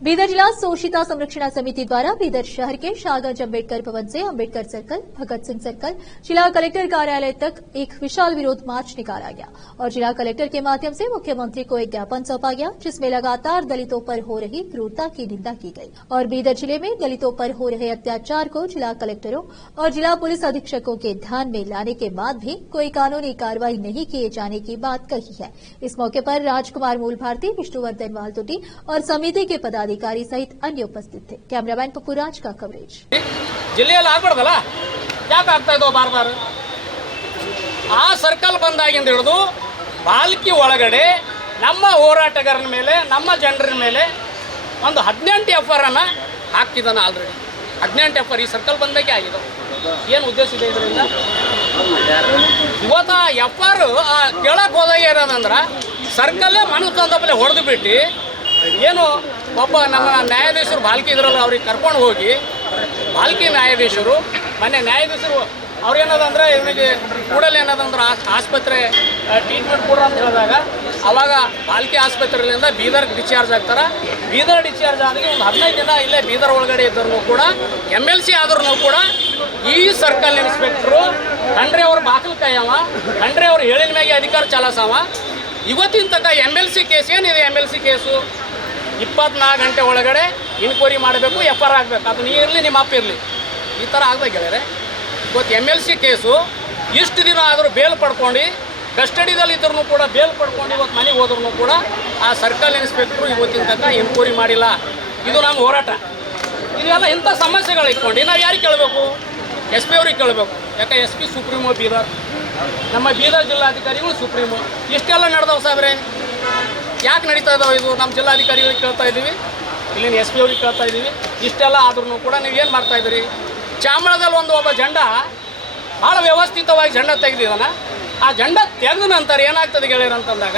बीदर जिला शोषिता संरक्षणा समिति द्वारा बीदर शहर के शाहगंज अम्बेडकर भवन से अम्बेडकर सर्कल, भगत सिंह सर्कल, जिला कलेक्टर कार्यालय तक एक विशाल विरोध मार्च निकाला गया और जिला कलेक्टर के माध्यम से मुख्यमंत्री को एक ज्ञापन सौंपा गया, जिसमें लगातार दलितों पर हो रही क्रूरता की निंदा की गई और बीदर जिले में दलितों पर हो रहे अत्याचार को जिला कलेक्टरों और जिला पुलिस अधीक्षकों के ध्यान में लाने के बाद भी कोई कानूनी कार्रवाई नहीं किए जाने की बात कही है। इस मौके पर राजकुमार मूल भारती, विष्णुवर्धन वालतुटी और समिति के पदाधिकारी सहित अन्य उपस्थित थे। कैमरामैन पप्पूराज का कवरेज। ಜಿಲ್ಲೆಯಲ್ಲಿ ಆಗ್ಬಾರ್ದಲ್ಲ, ಯಾಕೆ ಆಗ್ತಾ ಇದ್ದೋ ಬಾರ್ ಬಾರ್ ಆ ಸರ್ಕಲ್ ಬಂದಾಗಿಂದ ಹಿಡಿದು ಬಾಲ್ಕಿ ಒಳಗಡೆ ನಮ್ಮ ಹೋರಾಟಗಾರರ ಮೇಲೆ, ನಮ್ಮ ಜನರ ಮೇಲೆ ಒಂದು 18 ಎಫ್ಐಆರ್ ಅನ್ನು ಹಾಕಿದಾನೆ. ಆಲ್ರೆಡಿ 18 ಎಫ್ಐಆರ್ ಈ ಸರ್ಕಲ್ ಬಂದಾಗೆ ಆಗಿದೆ. ಏನು ಉದ್ದೇಶ ಇದೆ ಇದರಿಂದ? ಇವತ್ತು ಎಫ್ಐಆರ್ ಕೇಳಕ್ಕೆ ಹೋದಾಗ ಏನಂದ್ರೆ ಸರ್ಕಲ್ಲೇ ಮನಸ್ಸು ತಂದಪ್ಪಲೆ ಹೊಡೆದು ಬಿಟ್ಟು ಏನು ಒಬ್ಬ ನಮ್ಮ ನ್ಯಾಯಾಧೀಶರು ಬಾಲ್ಕಿ ಇದ್ರಲ್ಲ, ಅವ್ರಿಗೆ ಕರ್ಕೊಂಡು ಹೋಗಿ ಬಾಲ್ಕಿ ನ್ಯಾಯಾಧೀಶರು ಮೊನ್ನೆ ನ್ಯಾಯಾಧೀಶರು ಅವ್ರೇನದಂದ್ರೆ ಇವನಿಗೆ ಕೂಡಲೇ ಏನದಂದ್ರೆ ಆಸ್ಪತ್ರೆ ಟ್ರೀಟ್ಮೆಂಟ್ ಕೊಡ್ರ ಅಂತ ಹೇಳಿದಾಗ ಅವಾಗ ಬಾಲ್ಕಿ ಆಸ್ಪತ್ರೆಯಿಂದ ಬೀದರ್ಗೆ ಡಿಸ್ಚಾರ್ಜ್ ಆಗ್ತಾರೆ. ಬೀದರ್ ಡಿಸ್ಚಾರ್ಜ್ ಆದಾಗ ಒಂದು 15 ದಿನ ಇಲ್ಲೇ ಬೀದರ್ ಒಳಗಡೆ ಇದ್ದರೂ ಕೂಡ MLC ಆದ್ರೂ ಕೂಡ ಈ ಸರ್ಕಲ್ ಇನ್ಸ್ಪೆಕ್ಟ್ರು ಖಂಡ್ರೆ ಅವ್ರ ಬಾಕಲು ಕಾಯವ, ಖಂಡ್ರೆ ಅವ್ರು ಹೇಳಿದ ಮ್ಯಾಗೆ ಅಧಿಕಾರ ಚಾಲಸವ. ಇವತ್ತಿನ ತನಕ MLC ಕೇಸ್ ಏನಿದೆ, MLC ಕೇಸು 24 ಗಂಟೆ ಒಳಗಡೆ ಇನ್ಕ್ವೈರಿ ಮಾಡಬೇಕು, ಎಫ್ಐಆರ್ ಆಗಬೇಕು. ಅದು ನೀ ಇರಲಿ, ನಿಮ್ಮ ಅಪ್ಪ ಇರಲಿ, ಈ ಥರ ಆಗ್ಬೇಕು ಗೆಳೆಯರೆ. ಇವತ್ತು MLC ಕೇಸು ಇಷ್ಟು ದಿನ ಆದರೂ ಬೇಲ್ ಪಡ್ಕೊಂಡು ಕಸ್ಟಡಿದಲ್ಲಿ ಇದ್ರೂ ಕೂಡ ಬೇಲ್ ಪಡ್ಕೊಂಡು ಇವತ್ತು ಮನೆಗೆ ಹೋದ್ರೂ ಕೂಡ ಆ ಸರ್ಕಲ್ ಇನ್ಸ್ಪೆಕ್ಟ್ರು ಇವತ್ತಿನ ತನಕ ಇನ್ಕ್ವೈರಿ ಮಾಡಿಲ್ಲ. ಇದು ನಮ್ಮ ಹೋರಾಟ. ಇದೆಲ್ಲ ಇಂಥ ಸಮಸ್ಯೆಗಳು ಇಟ್ಕೊಂಡು ನಾವು ಯಾರಿಗೆ ಕೇಳಬೇಕು? SP ಅವ್ರಿಗೆ ಕೇಳಬೇಕು. ಯಾಕೆ SP ಸುಪ್ರೀಮೋ ಬೀದರ್, ನಮ್ಮ ಬೀದರ್ ಜಿಲ್ಲಾಧಿಕಾರಿಗಳು ಸುಪ್ರೀಮೋ. ಇಷ್ಟೆಲ್ಲ ನಡೆದವು ಸಾಬ್ರೆ, ಯಾಕೆ ನಡೀತಾ ಇದ್ದಾವೆ ಇದು? ನಮ್ಮ ಜಿಲ್ಲಾಧಿಕಾರಿಗಳಿಗೆ ಕೇಳ್ತಾ ಇದ್ದೀವಿ, ಇಲ್ಲಿನ SP ಅವ್ರಿಗೆ ಕೇಳ್ತಾ ಇದ್ದೀವಿ. ಇಷ್ಟೆಲ್ಲ ಆದ್ರೂ ಕೂಡ ನೀವು ಏನು ಮಾಡ್ತಾಯಿದ್ದೀರಿ? ಚಾಮಳದಲ್ಲಿ ಒಬ್ಬ ಜಂಡ ಭಾಳ ವ್ಯವಸ್ಥಿತವಾಗಿ ಜಂಡ ತೆಗೆದಿದ್ದಾನೆ. ಆ ಜಂಡ ತೆಗೆದ ನಂತರ ಏನಾಗ್ತದೆ ಗೆಳೆಯರು ಅಂತಂದಾಗ